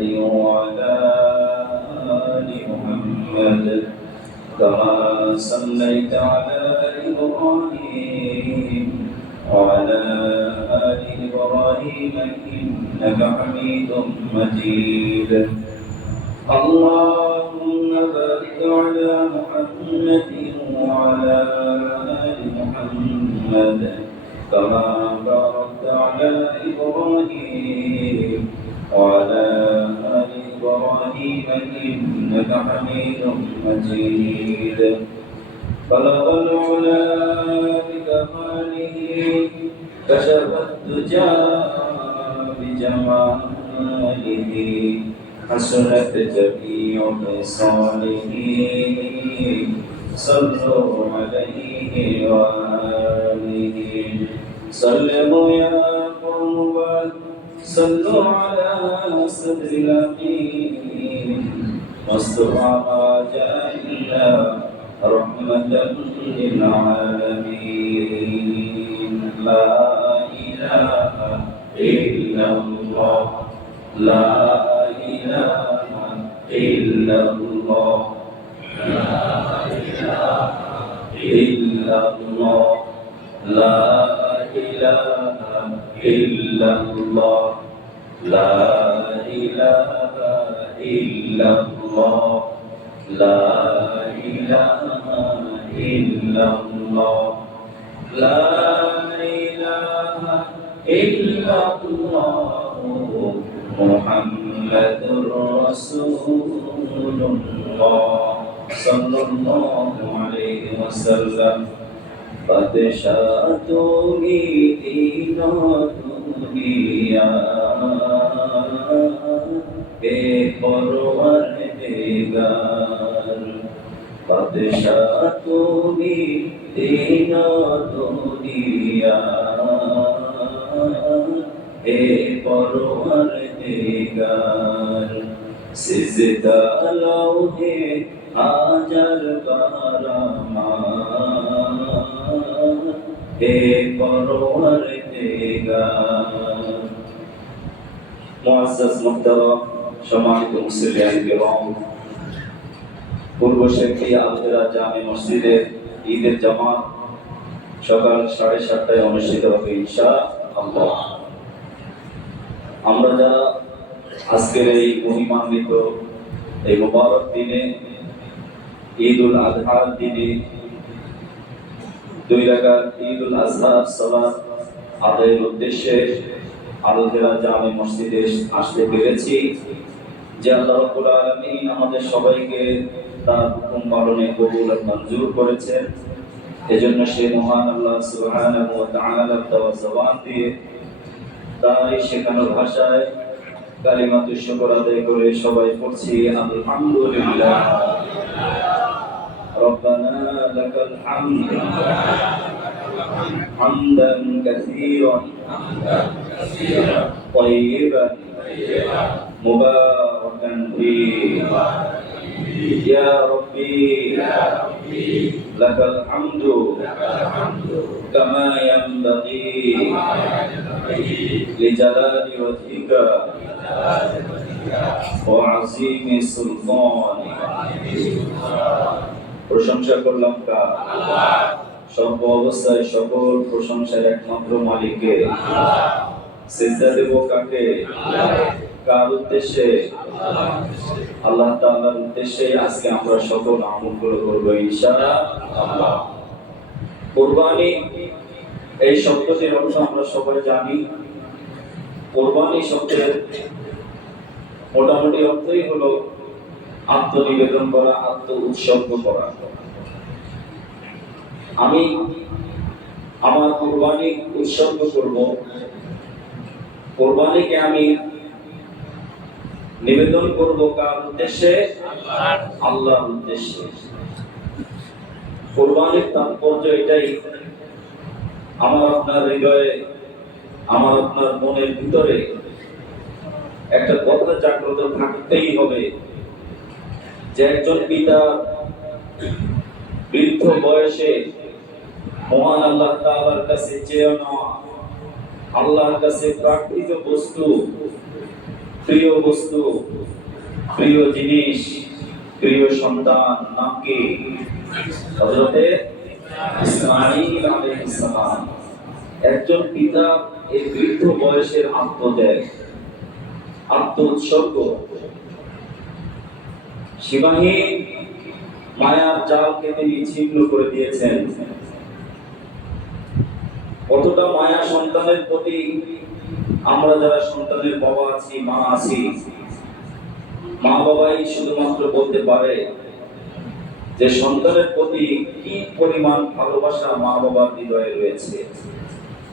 محمد وعلى آل محمد كما صليت على إبراهيم وعلى آل إبراهيم إنك حميد مجيد اللهم بارك على محمد وعلى آل محمد كما باركت على إبراهيم وعلى آل إبراهيم إنك حميد مجيد بلغ العلا بكماله كشف الدجى بجماله حسنت جميع خصاله صلوا عليه وآله سلموا يا قوم صلوا على صدر الأمين مصطفى ما جاء إلا رحمة للعالمين لا إله إلا الله لا إله إلا الله لا إله إلا الله لا إله إلا الله لا إله إلا الله لا إله إلا الله لا إله إلا الله محمد رسول الله صلى الله عليه وسلم قد شاتوني دين دنيا بپروردگار قد شاتوني دين دنيا بپروردگار سجدہ لوحے হাজার কারামাত হে পরওয়ারদিগার মুআজ্জাজ মুহতারাম সম্মানিত মুসলিয়ান কিরাম পূর্ব শেখিয়া আলহেরা জামে মসজিদে ঈদের জামাত সকাল 7:30টায় অনুষ্ঠিত হবে ইনশাআল্লাহ। আমরা যারা আজকের এই মহিমান্বিত এই মুবারক দিনে ঈদুল আজহার দিনে 2 রাকাত ঈদুল আজহার সালাত আদায়ের উদ্দেশ্যে আলহেরা জামে মসজিদে আসতে পেরেছি, যে আল্লাহ রাব্বুল আলামিন আমাদের সবাইকে তার হুকুম পালনে কবুল ও মঞ্জুর করেছেন। এজন্য সেই মহান আল্লাহ সুবহানাহু ওয়া তাআলার দেওয়া জবান দিয়ে তারই শেখানো ভাষায় কালিমাতুশ শুকর আদায় করে সবাই পড়ছি আলহামদুলিল্লাহ। ربنا لك الحمد حمدا كثيرا طيبا مباركا فيه يا ربي لك الحمد كما ينبغي لجلال وجهك وعظيم سلطانك। প্রশংসা করলাম কার? সর্ব অবস্থায় সকল প্রশংসার একমাত্র মালিককে। সিজদা দেব কাকে? কার উদ্দেশ্যে? আল্লাহ তাআলার উদ্দেশ্যে আজকে আমরা সকল আমলগুলো করব ইনশাআল্লাহ। কুরবানি এই শব্দটির অর্থ আমরা সবাই জানি। কুরবানি শব্দের মোটামুটি অর্থই হলো আত্মনিবেদন করা, আত্ম উৎসর্গ করা। আমি আমার কুরবানি উৎসর্গ করব, কুরবানিকে আমি নিবেদন করব কার উদ্দেশ্যে? আল্লাহর উদ্দেশ্যে। কুরবানির তাৎপর্য এটাই, আমার আপনার হৃদয়ে, আমার আপনার মনের ভিতরে একটা কথা জাগ্রত থাকতেই হবে যে একজন পিতা বৃদ্ধ বয়সে মহান আল্লাহ তাআলার কাছে চেয়ে নেওয়া, আল্লাহর কাছে প্রাকৃত বস্তু প্রিয় বস্তু, প্রিয় জিনিস, প্রিয় সন্তান নাম কি? হযরতে ইসমাঈল আলাইহিস সালাম। একজন পিতা এই বৃদ্ধ বয়সের আত্মত্যাগ, আত্ম-উৎসর্গ, সীমাহীন মায়ার জালকে তিনি ছিন্ন করে দিয়েছেন। কতটা মায়া সন্তানের প্রতি! আমরা যারা সন্তানের বাবা আছি, মা আছি, মা বাবাই শুধুমাত্র বলতে পারে যে সন্তানের প্রতি কি পরিমাণ ভালোবাসা মা বাবার হৃদয়ে রয়েছে।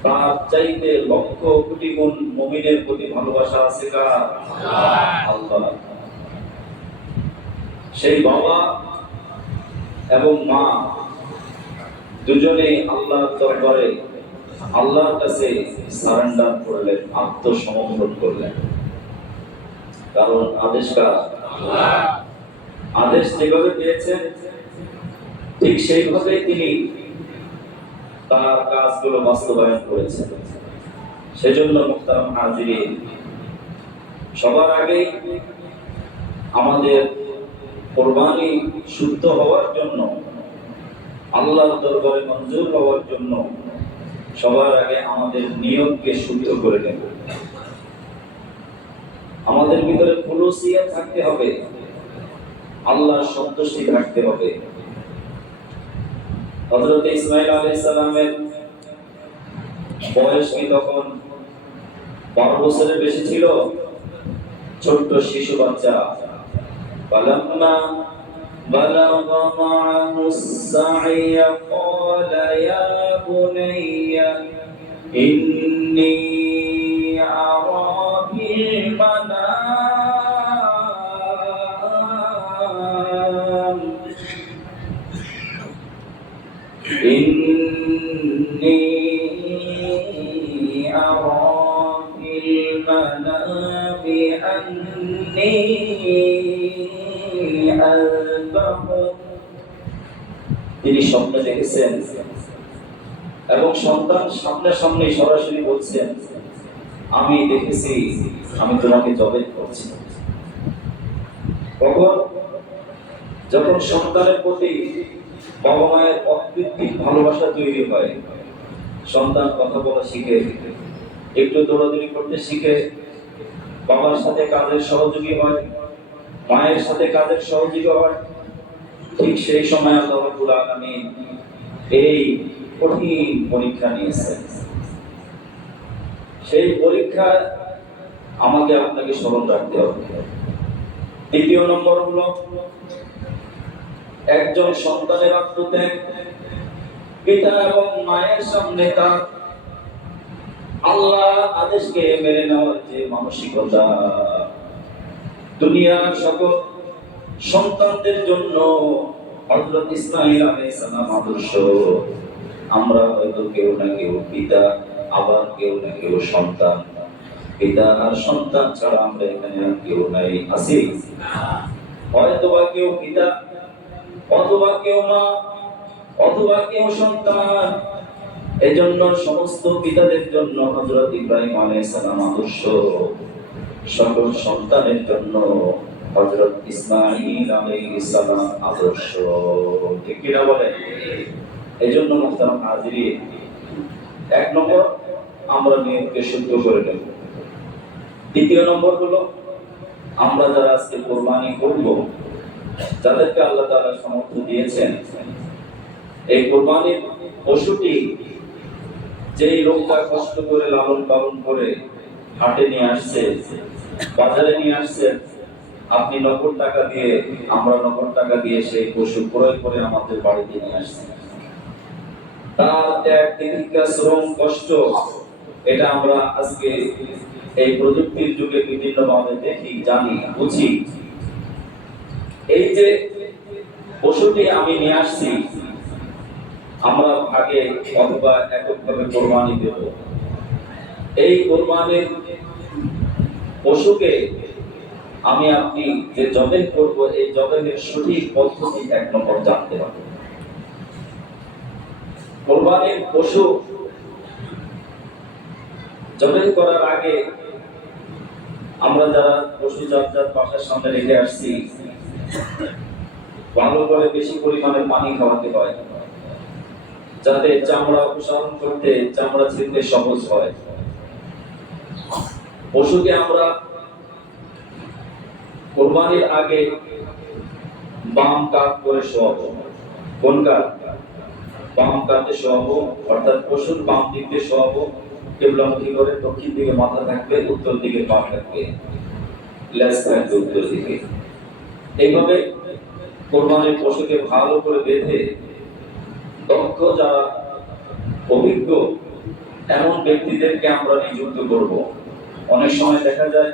তার চাইতে লক্ষ কোটি গুণ মুমিনের প্রতি ভালোবাসা আছে কার? আল্লাহ। সেই বাবা এবং মা দুজনে আল্লাহর দরবারে আল্লাহর কাছে সারেন্ডার করলেন, আত্মসমর্পণ করলেন। কারণ আদেশ কার? আদেশ যেভাবে পেয়েছেন ঠিক সেইভাবে তিনি তার কাজগুলো বাস্তবায়ন করেছেন। সেজন্য মুহতারাম হাজিরিন, সবার আগে আমাদের কুরবানি শুদ্ধ হওয়ার জন্য, আল্লাহর দরবারে মঞ্জুর হওয়ার জন্য সবার আগে আমাদের নিয়তকে শুদ্ধ করে নেব। আমাদের ভিতরে খুলুসিয়ত থাকতে হবে, আল্লাহর সন্তুষ্টি থাকতে হবে। হযরত ইসমাঈল আলাইহিস সালামের বয়স কি তখন 12 বছরের বেশি ছিল? ছোট্ট শিশু বাচ্চা। ফালাম্মা বালাগা মা'আহুস সা'য়া ক্বালা ইয়া বুনাইয়া ইন্নী আরা ফিল মানাম إني أرى في المنام أني أذبحك। তিনি স্বপ্ন দেখেছেন এবং সন্তান সামনে সরাসরি বলছেন, আমি দেখেছি আমি তোমাকে জবাই করছি। কখন? যখন সন্তানের প্রতি বাবা মায়ের অকৃত্রিম ভালোবাসা তৈরি হয়, সন্তান কথা বলা শিখে, একটু দৌড়াদৌড়ি করতে শিখে, বাবার সাথে কাজের সহযোগী হয়, মায়ের সাথে কাজের সহযোগী হয়, ঠিক সেই সময় আল্লাহ রাব্বুল আলামিন এই কঠিন পরীক্ষা নিয়েছেন। সেই পরীক্ষা আমাকে আপনাকে স্মরণ রাখতে হবে। দ্বিতীয় নম্বর হলো একজন সন্তানের আত্মত্যাগ, পিতা এবং মায়ের সামনে তার আল্লাহ আদেশকে মেনে নেওয়ার যে মানসিকতা, দুনিয়ার সকল সন্তানদের জন্য হযরত ইসমাঈল আলাইহিস সালাম আদর্শ। আমরা হয়তো কেউ না কেউ পিতা, আবার কেউ না কেউ সন্তান। পিতা আর সন্তান ছাড়া আমরা এখানে আর কেউ নাই, আছি? হয়তো বা কেউ পিতা, অথবা কেউ মা, অথবা কেউ সন্তান। এজন্য সমস্ত পিতাদের জন্য হযরত ইব্রাহিম আলাইহিস সালাম আদর্শ, সকল সন্তানের জন্য হযরত ইসমাঈল আলাইহিস সালাম আদর্শ। ঠিক কি না বলেন? এজন্য মুহতারাম হাজিরিন, এক নম্বর আমরা নিয়তকে শুদ্ধ করে নেব। দ্বিতীয় নম্বর হলো আমরা যারা আজকে কুরবানি করব, যাদেরকে আল্লাহ তাআলা সামর্থ্য দিয়েছেন, এই কুরবানির পশুটি যেই লোকটা কষ্ট করে লালন পালন করে হাটে নিয়ে আসছে, বাজারে নিয়ে আসছে, আপনি নগদ টাকা দিয়ে, আমরা নগদ টাকা দিয়ে সেই পশু ক্রয় করে আমাদের বাড়িতে নিয়ে আসছি। তার ত্যাগ, তিতিক্ষা, শ্রম, কষ্ট, এটা আমরা আজকে এই প্রযুক্তির যুগে বিভিন্নভাবে দেখি, জানি, বুঝি। এই যে পশুটি আমি নিয়ে আসছি, আমরা ভাগে অথবা এককভাবে কোরবানি দেব। এই কোরবানির পশুকে আমি আপনি যে জবাই করব, এই জবাইয়ের সঠিক পদ্ধতি এক নম্বর জানতে হবে। কোরবানির পশু জবাই করার আগে আমরা যারা পশু যার বাসার সামনে রেখে আসছি, ভালো করে বেশি পরিমাণে পানি খাওয়াতে হয়, যাতে চামড়া অপসারণ করতে, চামড়া ছিঁড়তে সহজ হয়। পশুকে আমরা কোরবানির আগে বাম কাত করে শোয়াবো। কোন কাত? বাম কাতে শোয়াবো, অর্থাৎ পশুর বাম দিকে শোয়াবো। কিবলামুখী করে, দক্ষিণ দিকে মাথা থাকবে, উত্তর দিকে পা থাকবে, লেজ থাকবে উত্তর দিকে। এইভাবে কোরবানির পশুকে ভালো করে বেঁধে দক্ষ, যারা অভিজ্ঞ এমন ব্যক্তিদেরকে আমরা নিযুক্ত করব। অনেক সময় দেখা যায়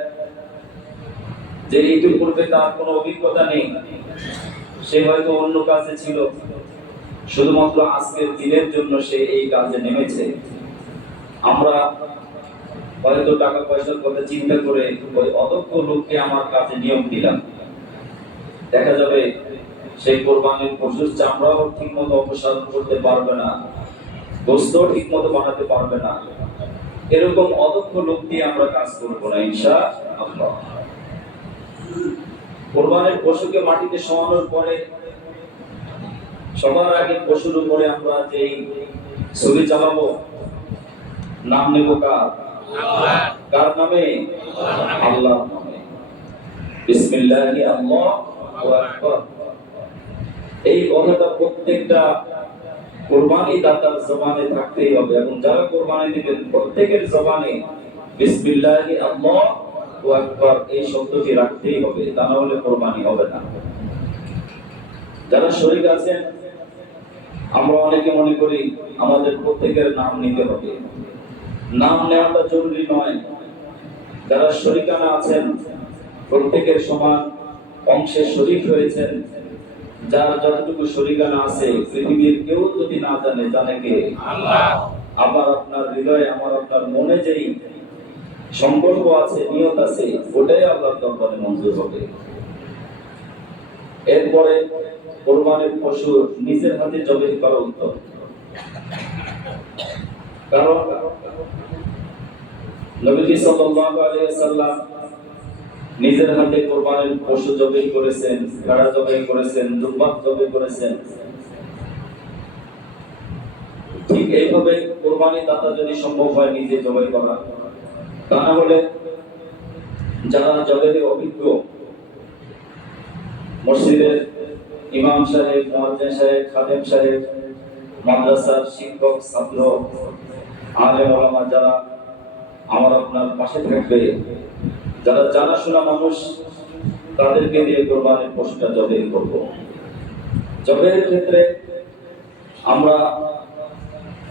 যে ইতিপূর্বে তার কোনো অভিজ্ঞতা নেই, সে হয়তো অন্য কাজে ছিল, শুধুমাত্র আজকের দিনের জন্য সে এই কাজে নেমেছে। আমরা হয়তো টাকা পয়সার কথা চিন্তা করে ওই অদক্ষ লোককে আমার কাজে নিয়োগ দিলাম, দেখা যাবে সেই কোরবানির পশুর চামড়াও ঠিক মতো অপসারণ করতে পারবে না, গোস্ত ঠিক মতো বানাতে পারবে না। এরকম অদক্ষ লোক দিয়ে আমরা কাজ করবো না ইনশাআল্লাহ। কোরবানির পশুকে মাটিতে শোয়ানোর পরে সবার আগে পশুর উপরে আমরা যেই ছবি চালাবো, নাম নেব কার? কার নামে? আল্লাহর নামে। বিসমিল্লাহি আল্লাহু আকবার। এই কথাটা প্রত্যেকটা কোরবানি দাতার জবানে থাকতেই হবে, এবং যারা কোরবানি দিবেন প্রত্যেকের জবানে বিসমিল্লাহি আল্লাহু আকবার এই শব্দটি রাখতেই হবে, তা না হলে কোরবানি হবে না। যারা শরীক আছেন, আমরা অনেকে মনে করি আমাদের প্রত্যেকের নাম নিতে হবে। নাম নেওয়াটা জরুরি নয়। যারা শরীকানা আছেন, প্রত্যেকের সমান অংশে শরীক হয়েছেন, যার যতটুকু শরীকানা আছে পৃথিবীর কেউ যদি না জানে, জানে কে? আল্লাহ। আবার আপনার হৃদয়ে, আমার আপনার মনে যেই সম্পর্ক আছে, নিয়ত আছে, ওটাই আল্লাহর দরবারে মঞ্জুর হবে। এরপরে কোরবানির পশু নিজের হাতে জবাই করা উত্তম, কারণ নবীজি সাল্লাল্লাহু আলাইহি ওয়াসাল্লাম নিজের হাতে কোরবানির পশু জবাই করেছেন, ভেড়া জবাই করেছেন, দুম্বা জবাই করেছেন। ঠিক এইভাবে কোরবানি দাতা যদি সম্ভব হয় নিজে জবাই করা, তা না হলে যারা জবাইয়ে অভিজ্ঞ, মসজিদের ইমাম সাহেব, মুয়াজ্জিন সাহেব, খাদেম সাহেব, মাদ্রাসার শিক্ষক, ছাত্র, আলেম ওলামা, যারা আমার আপনার পাশে থাকবে, যারা জানাশোনা মানুষ, তাদেরকে দিয়ে কোরবানির পশুটা জবাই করব। জবাইয়ের ক্ষেত্রে আমরা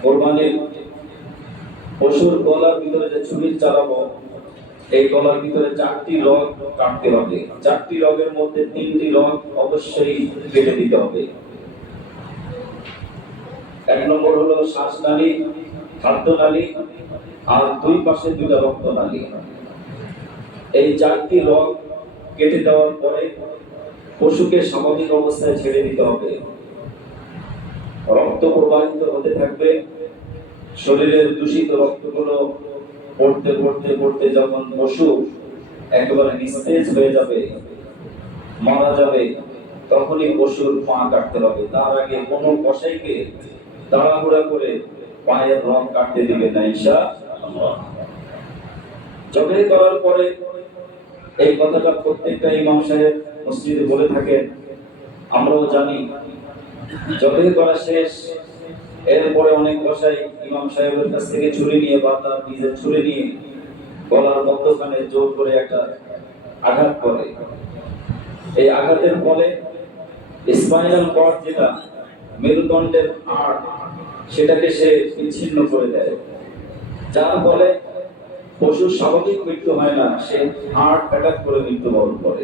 কোরবানির পশুর গলার ভিতরে যে ছুরি চালাবো, এই গলার ভিতরে 4টি রগ কাটতে হবে। 4টি রগের মধ্যে 3টি রগ অবশ্যই কেটে দিতে হবে। 1 নম্বর হলো শ্বাসনালী, খাদ্যনালী, আর 2 পাশে 2টা রক্তনালী। এই 4টি রগ কেটে দেওয়ার পরে পশুকে স্বাভাবিক অবস্থায় ছেড়ে দিতে হবে। রক্ত প্রবাহিত হতে থাকবে, শরীরের দূষিত রক্তগুলো পড়তে পড়তে পড়তে যখন পশু একেবারে নিস্তেজ হয়ে যাবে, মারা যাবে, তখনই পশুর পা কাটতে হবে। তার আগে কোনো কসাইকে তাড়াহুড়া করে পায়ের রং কাটতে দিবে না ইনশাআল্লাহ। জবাই করার পরে এই কথাটা প্রত্যেকটা ইমাম সাহেব মসজিদে বলে থাকেন, আমরাও জানি। জবাই করা শেষ, এরপরে অনেক কসাই ইমাম সাহেবের কাছ থেকে ছুরি নিয়ে বা তার নিজের ছুরি নিয়ে গলার মধ্যখানে জোর করে একটা আঘাত করে। এই আঘাতের ফলে স্পাইনাল কর্ড, যেটা মেরুদণ্ডের হাড়, সেটাকে সে বিচ্ছিন্ন করে দেয়, যার ফলে পশুর স্বাভাবিক মৃত্যু হয় না, সে হার্ট অ্যাটাক করে মৃত্যুবরণ করে,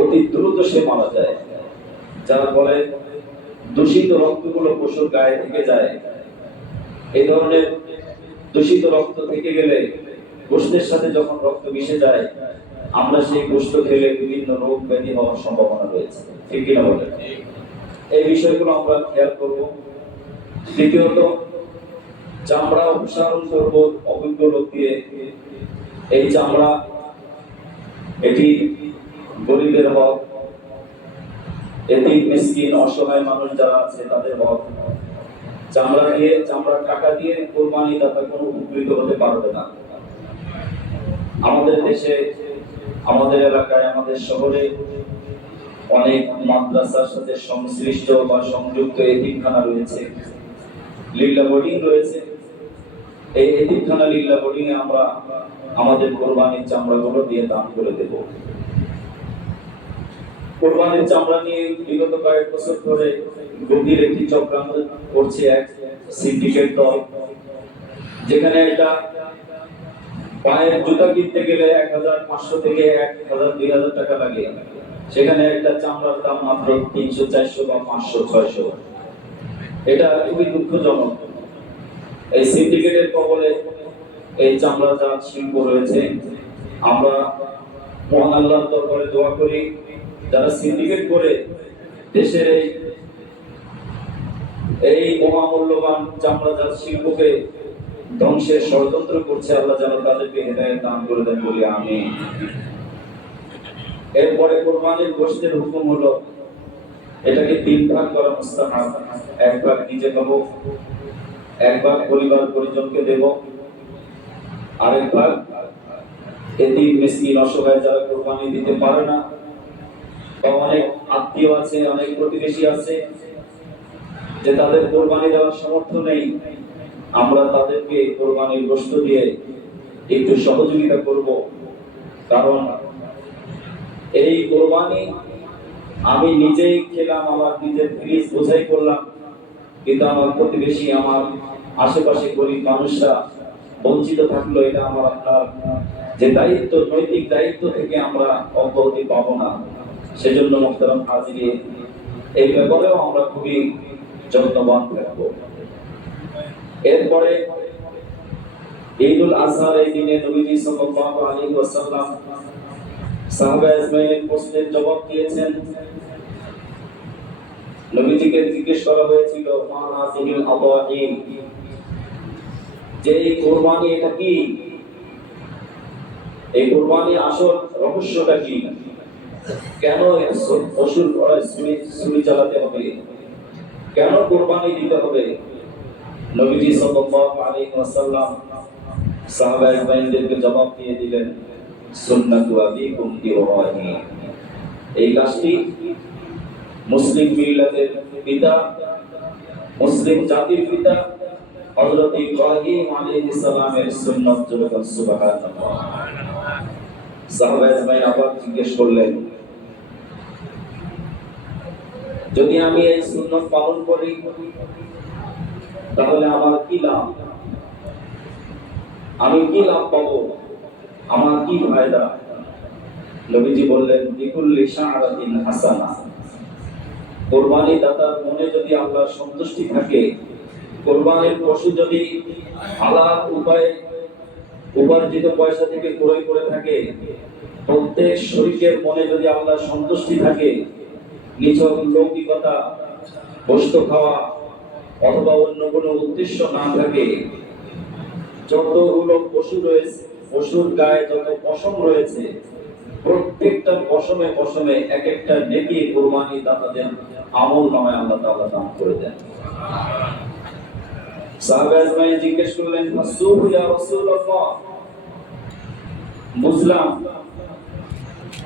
অতি দ্রুত সে মারা যায়। যার ফলে দূষিত রক্তগুলো পশুর গায়ে থেকে যায়। এই ধরনের দূষিত রক্ত থেকে গেলে গোশতের সাথে যখন রক্ত মিশে যায়, আমরা সেই গোশত খেলে বিভিন্ন রোগ ব্যাধি হওয়ার সম্ভাবনা রয়েছে, ঠিক কিনা বলেন? এই বিষয়গুলো আমরা খেয়াল করব। দ্বিতীয়ত, চামড়া অপসারণ করব অভিজ্ঞ লোক দিয়ে। এই চামড়া এটি গরিবের হক, এতিম মিসকিন অসহায় মানুষ যারা আছে তাদের হক। চামড়ার টাকা দিয়ে কোরবানি দাতা কোনো উপকৃত হতে পারবে না। আমাদের দেশে, আমাদের এলাকায়, আমাদের শহরে অনেক মাদ্রাসার সাথে সংশ্লিষ্ট বা সংযুক্ত এতিমখানা রয়েছে, লিল্লা বোর্ডিং রয়েছে। এই এতিমখানা লিল্লা বোর্ডিং এ আমরা আমাদের কোরবানির চামড়াগুলো দিয়ে দান করে দেব। কোরবানির চামড়া নিয়ে বিগত কয়েক বছর ধরে গভীর একটি চক্রান্ত করছে এক সিন্ডিকেট দল, যেখানে একটা পায়ের জুতা কিনতে গেলে 1500 থেকে 1000-2000 টাকা লাগে, সেখানে একটা চামড়ার দাম মাত্র 300-400 বা 500-600। এটা খুবই দুঃখজনক। এই সিন্ডিকেটের কবলে এই চামড়াজাত শিল্প রয়েছে। আমরা মহান আল্লাহর দরবারে দোয়া করি, যারা সিন্ডিকেট করে দেশের এই মহামূল্যবান চামড়াজাত শিল্পকে ধ্বংসের ষড়যন্ত্র করছে, আল্লাহ যেন তাদেরকে হেদায়েত দান করে দেন বলি আমিন। এরপরে কোরবানির গোশতের হুকুম হলো এটাকে 3 ভাগ করা মুস্তাহাব। 1 ভাগ নিজে খাবো, 1 ভাগ পরিবার পরিজনকে দেব, আরেক ভাগ এতিম মিসকিন অসহায় যারা কোরবানি দিতে পারে না, বা অনেক আত্মীয় আছে, অনেক প্রতিবেশী আছে যে তাদের কোরবানি দেওয়ার সামর্থ্য নেই, আমরা তাদেরকে কোরবানির গোশত দিয়ে একটু সহযোগিতা করব। কারণ এই কোরবানি আমি নিজেই খেলাম, আমার নিজের ফ্রিজ বোঝাই করলাম, কিন্তু আমার প্রতিবেশী, আমার আশেপাশে গরিব মানুষরা বঞ্চিত থাকলো। এটা আমার আপনার যে দায়িত্ব, নৈতিক দায়িত্ব থেকে আমরা অব্যাহতি পাবো না। সেজন্য মুহতারাম হাজিরিন, এই ব্যাপারেও আমরা খুবই যত্নবান থাকবো। এরপরে ঈদুল আজহার এই দিনে নবীজি সাল্লাল্লাহু আলাইহি ওয়াসাল্লাম সাহাবা আজমাইনের প্রশ্নের জবাব দিয়েছেন। নবীজিকে জিজ্ঞেস করা হয়েছিল, মা হাযিহিল আদাহি, যে এই কুরবানি এটা কি, এই কুরবানির আসল রহস্যটা কি, কেন পশুর ছুরি চালাতে হবে, কেন কুরবানি দিতে হবে? নবীজি সাল্লাল্লাহু আলাইহি ওয়াসাল্লাম সাহাবা আজমাইনদেরকে জবাব দিয়ে দিলেন, সুন্নাতু আবিকুম ইব্রাহিম। এই কাজটি মুসলিম মিল্লাতের পিতা, মুসলিম জাতির পিতা হযরত ইব্রাহিম আলাইহিস সালামের সুন্নাত। জোরে সুবহানাল্লাহ। সাহাবা আজমাইন আবার জিজ্ঞেস করলেন, যদি আমি এই সুন্নাত পালন করি তাহলে আমার কি লাভ, আমি কি লাভ পাবো, আমার কি ফায়দা? নবীজি বললেন, বিকুল্লি শাআরাতিন হাসানা। কুরবানি দাতার মনে যদি আল্লাহর সন্তুষ্টি থাকে, কুরবানির পশু যদি হালাল উপায়ে উপার্জিত পয়সা থেকে ক্রয় করে থাকে, প্রত্যেক শরীকের মনে যদি আল্লাহর সন্তুষ্টি থাকে, নিছক লৌকিকতা, গোশত খাওয়া অথবা অন্য কোনো উদ্দেশ্য না থাকে, যতগুলো পশু রয়েছে, পশুর গায়ে যত পশম রয়েছে, প্রত্যেকটা পশমে পশমে এক একটা নেকি কুরবানি দাতাদের আমল নামায় আল্লাহ তাআলা দান করে দেন। সাহাবা আজমাইন জিজ্ঞেস করলেন, ফাসুহু ইয়া রাসূলুল্লাহ, বুঝলাম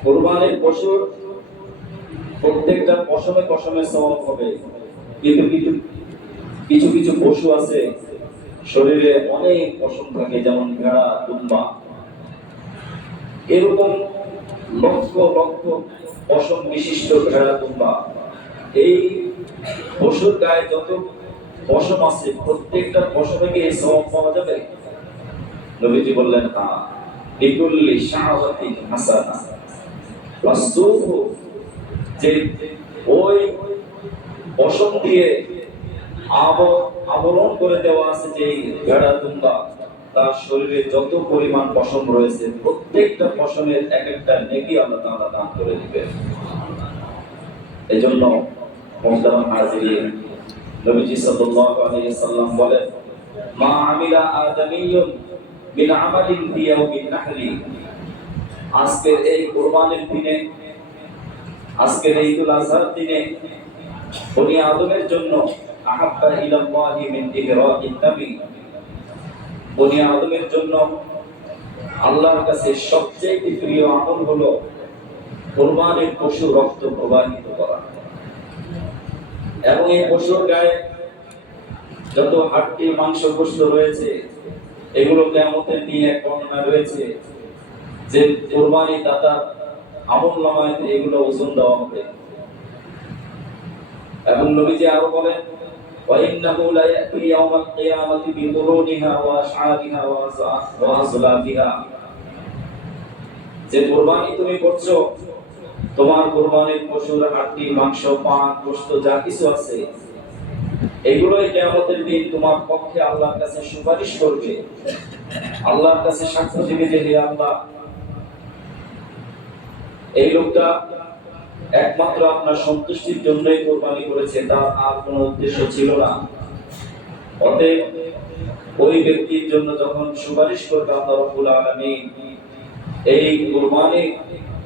কুরবানির পশুর প্রত্যেকটা পশমে পশমে সওয়াব হবে, কিন্তু কিছু কিছু পশু আছে শরীরে অনেক পশম থাকে, যেমন ভেড়া, দুম্বা, এরকম লক্ষ লক্ষ পশম বিশিষ্ট ভেড়া, দুম্বা, এই পশুর গায়ে যত পশম আছে প্রত্যেকটা পশমে কি সওয়াব পাওয়া যাবে? নবীজি বললেন, হ্যাঁ, বিকুল্লি শাআরাতিন হাসানা। ওয়াসুহু, যে ওই পশম দিয়ে আবরণ করে দেওয়া আছে যে ভেড়া, দুম্বা, তার শরীরে যত পরিমাণ পশম রয়েছে প্রত্যেকটা পশমের এক একটা নেকি আল্লাহ তাআলা দান করে দিবেন। এজন্য মুহতারাম হাজিরিন, নবীজি সাল্লাল্লাহু আলাইহি সাল্লাম বলেন, মা আমিলা আদামিয়ুন মিন আমালিন ফি ইয়াউমিন নাহরি, আজকের এই কোরবানির দিনে, আজকের এই ঈদুল আজহার দিনে বনি আদমের জন্য আহাব্বা ইলাল্লাহি মিন ইহরাকিন নবী, বনি আদমের জন্য আল্লাহর কাছে সবচেয়ে প্রিয় আমল হলো কোরবানির পশু রক্ত প্রবাহিত করা। এবং এই পশুর গায়ে যত হাড্ডি মাংস গোশত রয়েছে, এগুলো কিয়ামতের দিনে এক বর্ণনা রয়েছে যে কোরবানি দাতা আমলনামায় এগুলো ওজন দেওয়া হবে। এবং নবীজি আরো বলেন, ওয়া ইন্নাহু লা ইয়াতি ইয়াওমাল কিয়ামাতি বিতুরুনিহা ওয়া আশআরিহা ওয়া আসলাতিহা, যে কুরবানি তুমি করছো, তোমার কুরবানির পশুর হাড্ডি মাংস পা গোশত যা কিছু আছে, এগুলোই কিয়ামতের দিন তোমার পক্ষে আল্লাহর কাছে সুপারিশ করবে। আল্লাহর কাছে সাক্ষ্য দিবে যে হে আল্লাহ, এই লোকটা একমাত্র আপনার সন্তুষ্টির জন্যই কোরবানি করেছে, তার আর কোনো উদ্দেশ্য ছিল না। অতএব ওই ব্যক্তির জন্য যখন সুপারিশ করবে আল্লাহ রাব্বুল আলামিন, এই কোরবানি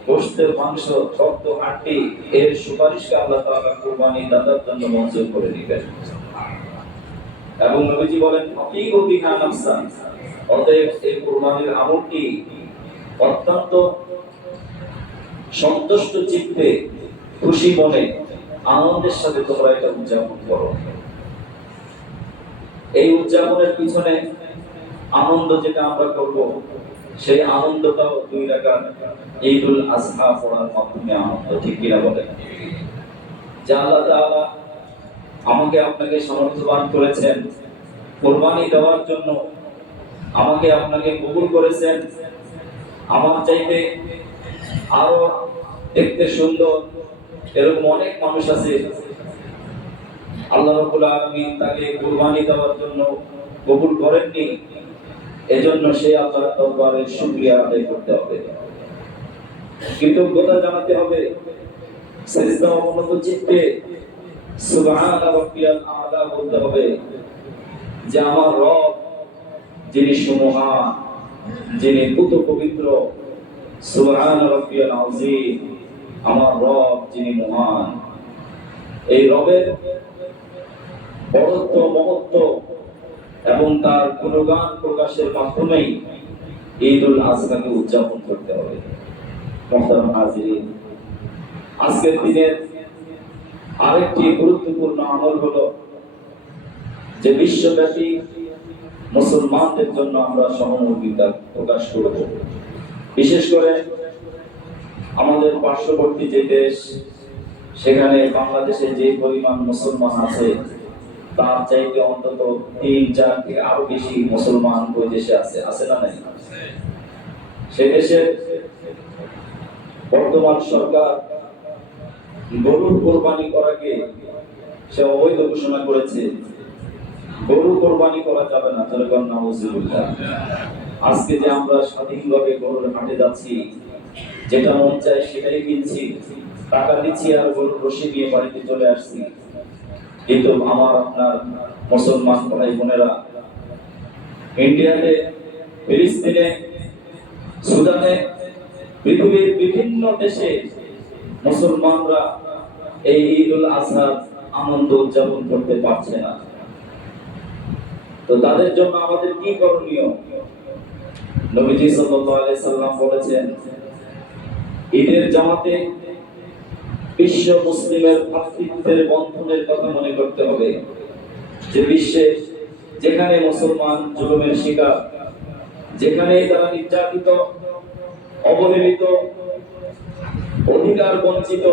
গোশতের মাংস রক্ত হাড্ডি এর সুপারিশকে আল্লাহ তাআলা কোরবানি দাতার জন্য মঞ্জুর করে দিবেন। এবং নবীজি বলেন, ফাকিহু বিহা নাফসান, অতএব এই কোরবানির আমলটি অত্যন্ত সন্তুষ্ট চিত্তে, খুশি মনে, আনন্দের সাথে তোমরা এটা উদযাপন করো। এই উদযাপনের পিছনে আনন্দ যেটা আমরা করব, সেই আনন্দটাও 2 রাকাত ঈদুল আজহা পড়ার মাধ্যমে আনন্দ, ঠিক কিনা বলেন? যে আল্লাহ তাআলা আমাকে আপনাকে সামর্থ্যবান করেছেন কোরবানি দেওয়ার জন্য, আমাকে আপনাকে কবুল করেছেন। আমার চাইতে আরো দেখতে সুন্দর এরকম অনেক মানুষ আছে, আল্লাহ রাব্বুল আলামিন তাকে কুরবানি দেওয়ার জন্য কবুল করেননি। এজন্য সে আল্লাহর দরবারে শুকরিয়া আদায় করতে হবে, কৃতজ্ঞতা জানাতে হবে, সিজদা অবনত চিত্তে সুবহান রাব্বিয়াল আ'লা বলতে হবে যে আমার রব যিনি সুমহান, যিনি পুত পবিত্র, সুবহান রাব্বিয়াল আযীম, আমার রব যিনি মহান। এই রবের বড়ত্ব, মহত্ব এবং তার গুণগান প্রকাশের মাধ্যমেই ঈদুল আজহাকে উদযাপন করতে হবে। মুহতারাম হাজিরিন, আজকের দিনের আরেকটি গুরুত্বপূর্ণ আমল হলো যে বিশ্বব্যাপী মুসলমানদের জন্য আমরা সহমর্মিতা প্রকাশ করব। বিশেষ করে আমাদের পার্শ্ববর্তী যে দেশ, সেখানে বাংলাদেশে যে পরিমাণ মুসলমান আছে, তার চাইতে অন্তত 3-4 থেকে আরো বেশি মুসলমান ওই দেশে আছে, আছে না নাই? সে দেশের বর্তমান সরকার গরুর কোরবানি করাকে সে অবৈধ ঘোষণা করেছে। গরু কোরবানি করা যাবে না, যেরকম নাউজুবিল্লাহ। আজকে যে আমরা স্বাধীনভাবে গরুর হাটে যাচ্ছি, যেটা মন চায় সেটাই কিনছি, টাকা দিচ্ছি আর গরুর রশি নিয়ে বাড়িতে চলে আসছি। কিন্তু আমার আপনার মুসলমান ভাই বোনেরা ইন্ডিয়াতে, ফিলিস্তিনে, সুদানে, পৃথিবীর বিভিন্ন দেশে মুসলমানরা এই ঈদুল আজহার আনন্দ উদযাপন করতে পারছে না। তো তাদের জন্য আমাদের কি করণীয়? নবীজি সাল্লাল্লাহু আলাইহি সাল্লাম বলেছেন, ঈদের জামাতে বিশ্ব মুসলিমের ভ্রাতৃত্বের বন্ধনের কথা মনে করতে হবে। যে বিশ্বে যেখানে মুসলমান জুলুমের শিকার, যেখানে তারা নির্যাতিত, অবহেলিত, অধিকার বঞ্চিত,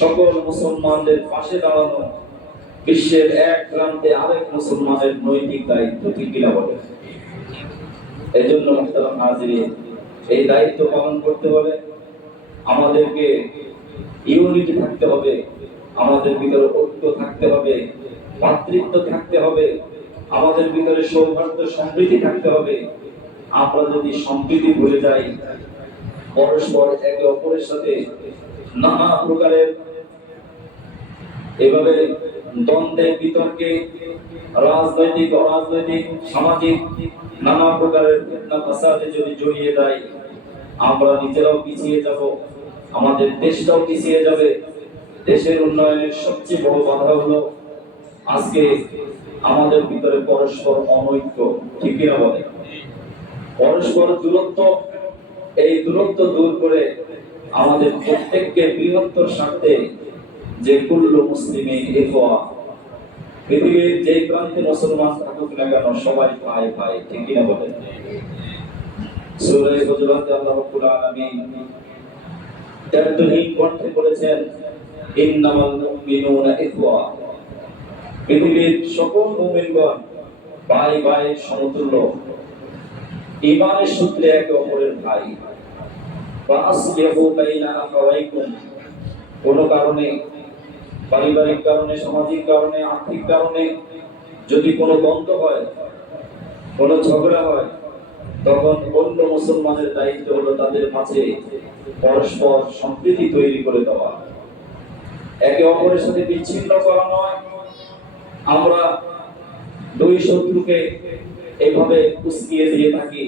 সকল মুসলমানদের পাশে দাঁড়ানো বিশ্বের এক প্রান্তে আরেক মুসলমানের নৈতিক দায়িত্ব, ঠিক কিনা বলে? এই জন্য মুহতারাম হাজিরিন, এই দায়িত্ব পালন করতে হলে আমাদেরকে ইউনিটি থাকতে হবে, আমাদের ভিতরে ঐক্য থাকতে হবে, ভাতৃত্ব থাকতে হবে, আমাদের ভিতরে সৌহার্দ্য সম্প্রীতি থাকতে হবে। আমরা যদি সম্প্রীতি ভুলে যাই, পরস্পর একে অপরের সাথে নানা প্রকারের এভাবে দ্বন্দ্বে, বিতর্কে, রাজনৈতিক, অরাজনৈতিক, সামাজিক নানা প্রকারের ফিতনা ফাসাদে যদি জড়িয়ে যাই, আমরা নিজেরাও পিছিয়ে যাব, আমাদের দেশটাও পিছিয়ে যাবে। দেশের উন্নয়নের সবচেয়ে বড় বাধা হলো আজকে আমাদের ভিতরে পরস্পর অনৈক্য, ঠিক কিনা বলে? পরস্পর দূরত্ব, এই দূরত্ব দূর করে আমাদের প্রত্যেককে বৃহত্তর স্বার্থে যে কুল্লু মুসলিমে ইখওয়া, পৃথিবীর যে প্রান্তে মুসলমান থাকুক না কেন সবাই ভাই ভাই, ঠিক কিনা বলে? সূরা হুজুরাতে আল্লাহ রাব্বুল আলামিন তারতুহিন কণ্ঠে বলেছেন, ইন্নামাল মুমিনুনা ইখওয়া, পৃথিবীর সকল মুমিনগণ ভাই ভাই সমতুল্য, ঈমানের সূত্রে একে অপরের ভাই। ফাসলিহু বাইনা আখাওয়াইকুম, কোন কারণে, পারিবারিক কারণে, সামাজিক কারণে, আর্থিক কারণে যদি কোনো দ্বন্দ্ব হয়, কোনো ঝগড়া হয়, তখন অন্য মুসলমানের দায়িত্ব হলো তাদের মাঝে পরস্পর সম্প্রীতি তৈরি করে দেওয়া, একে অপরের সাথে বিচ্ছিন্ন করা নয়। আমরা দুই শত্রুকে এইভাবে উস্কিয়ে দিয়ে থাকি,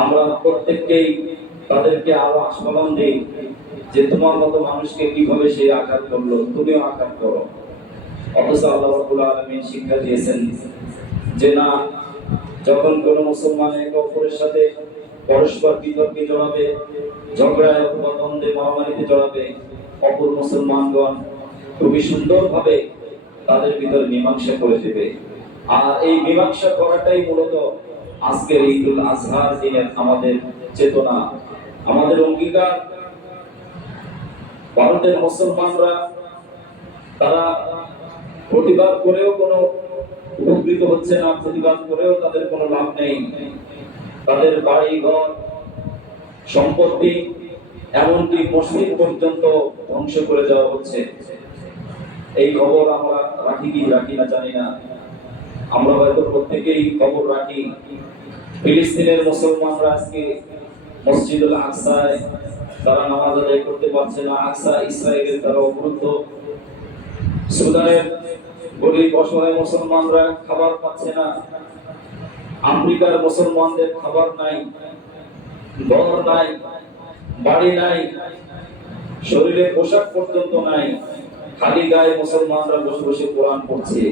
আমরা প্রত্যেককেই তাদেরকে আরো আস্ফালন দিই যে তোমার মতো মানুষকে কিভাবে সে আঘাত করলো, তুমিও আঘাত করো। অথচ আল্লাহ রাব্বুল আলামিন শিক্ষা দিয়েছেন যে না, যখন কোনো মুসলমান একে অপরের সাথে পরস্পর বিতর্কে জড়াবে, ঝগড়ায় অথবা দ্বন্দ্বে মারামারিতে জড়াবে, অপর মুসলমানগণ খুবই সুন্দরভাবে তাদের ভিতরে মীমাংসা করে দেবে। আর এই মীমাংসা করাটাই মূলত আজকের ঈদুল আজহার দিনের আমাদের চেতনা, আমাদের অঙ্গীকার। ভারতের মুসলমানরা তারা প্রতিবাদ করেও কোনো উপকৃত হচ্ছে না, প্রতিবাদ করেও তাদের কোনো লাভ নেই। তাদের বাড়ি ঘর সম্পত্তি এমনকি মসজিদ পর্যন্ত ধ্বংস করে দেওয়া হচ্ছে। এই খবর আমরা রাখি কি রাখি না জানি না, আমরা হয়তো প্রত্যেকেই খবর রাখি। ফিলিস্তিনের মুসলমানরা আজকে মসজিদুল আকসায় তারা নামাজ আদায় করতে পারছে না, আকসা ইসরায়েলের তারা অবরুদ্ধ। সুদানের গরিব অসহায় মুসলমানরা খাবার পাচ্ছে না, আফ্রিকার মুসলমানদের খাবার নাই, ঘর নাই, বাড়ি নাই, শরীরে পোশাক পর্যন্ত নাই, খালি গায়ে মুসলমানরা বসে বসে কোরআন পড়ছে।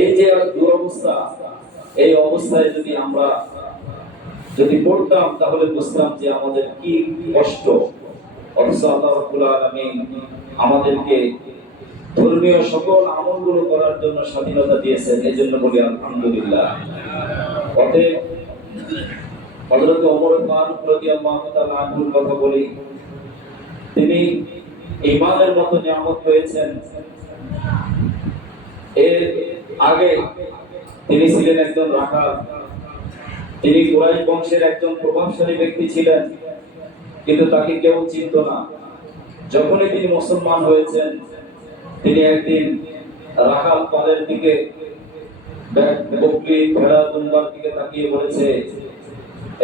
এই যে দুরবস্থা, এই অবস্থায় আমরা যদি পড়তাম তাহলে বুঝতাম যে আমাদের কি কষ্ট। অথচ আল্লাহ রাব্বুল আলামিন আমাদেরকে ধর্মীয় সকল আমলগুলো করার জন্য স্বাধীনতা দিয়েছেন, এই জন্য বলি আলহামদুলিল্লাহ। অতএব হযরত ওমর ফারুক রাদিয়াল্লাহু তাআলা আনহুর কথা বলি, তিনি ঈমানের মতো নিয়ামত পেয়েছেন। এর আগে তিনি ছিলেন একজন রাখাল, তিনি কুরাইশ বংশের একজন প্রভাবশালী ব্যক্তি ছিলেন, কিন্তু তাকে কেউ চিনত না। যখনই তিনি মুসলমান হয়েছেন, তিনি একদিন রাখাল পালের দিকে, বকরি ভেড়া দুম্বার দিকে তাকিয়ে বলেছে,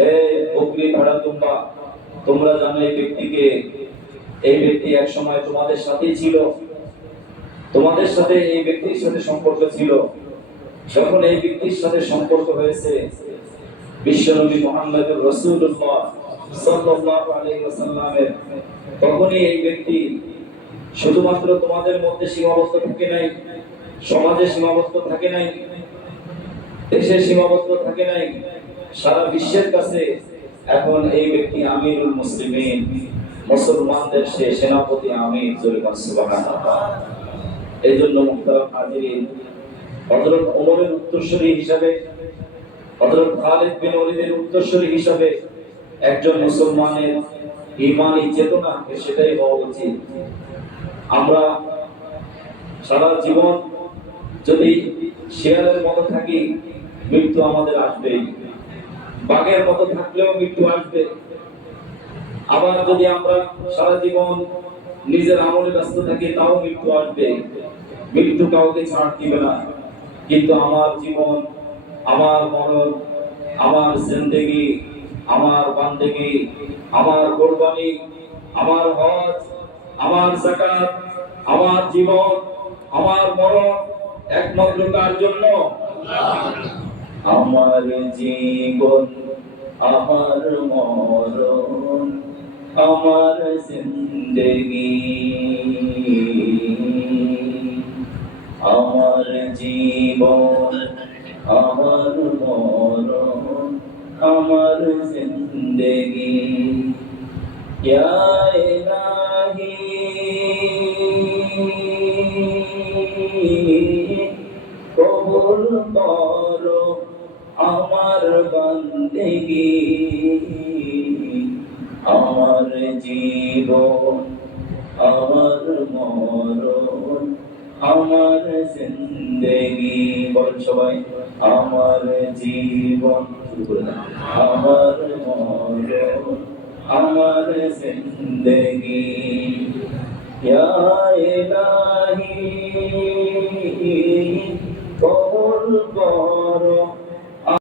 এ বকরি ভেড়া দুম্বা, তোমরা জানো এই ব্যক্তিকে? এই ব্যক্তি এক সময় তোমাদের সাথেই ছিল, তোমাদের সাথে এই ব্যক্তির সাথে সম্পর্ক ছিল। যখন এই ব্যক্তির সাথে সম্পর্ক হয়েছে, বিশ্বনবী মুহাম্মদুর রাসূলুল্লাহ সাল্লাল্লাহু আলাইহি ওয়াসাল্লামের, তখনই এই ব্যক্তি শুধুমাত্র তোমাদের মধ্যে সীমাবদ্ধ থাকে নাই, সমাজে সীমাবদ্ধ থাকে নাই, দেশে সীমাবদ্ধ থাকে নাই, সারা বিশ্বের কাছে এখন এই ব্যক্তি আমিরুল মুসলিমিন, মুসলমানদের সে সেনাপতি আমির। সুবহানাল্লাহ। এই জন্য মুহতারাম হাজিরিন, হযরত ওমরের উত্তরসূরি হিসাবে, হযরত খালিদ বিন ওয়ালিদের উত্তরসূরি হিসাবে একজন মুসলমানের ঈমানি চেতনা সেটাই হওয়া উচিত। আমরা সারা জীবন যদি শেয়ালের মতো থাকি, মৃত্যু আমাদের আসবেই। বাঘের মতো থাকলেও মৃত্যু আসবে। আবার যদি আমরা সারা জীবন নিজের আমলে ব্যস্ত থাকি, তাও মৃত্যু আসবে। মৃত্যু কাউকে ছাড় দিবে না। কিন্তু আমার জীবন, আমার মরণ, আমার জিন্দেগি, আমার বান্দেগি, আমার কুরবানি, আমার হজ, আমার যাকাত, আমার জীবন, আমার মরণ একমাত্র কার জন্য? আমার জীবন আমার মরণ, আমার জিন্দেগি, আমার জীবন, আমার মরণ, আমার জিন্দেগি। ইয়া ইলাহি কবুল করো আমার বান্দেগি, আমার জীবন, আমার মরণ, আমার জিন্দেগি। বলেন সবাই, আমার জীবন, শুরু করে দাও। আমার মরণ, আমার জিন্দেগি। ইয়া ইলাহি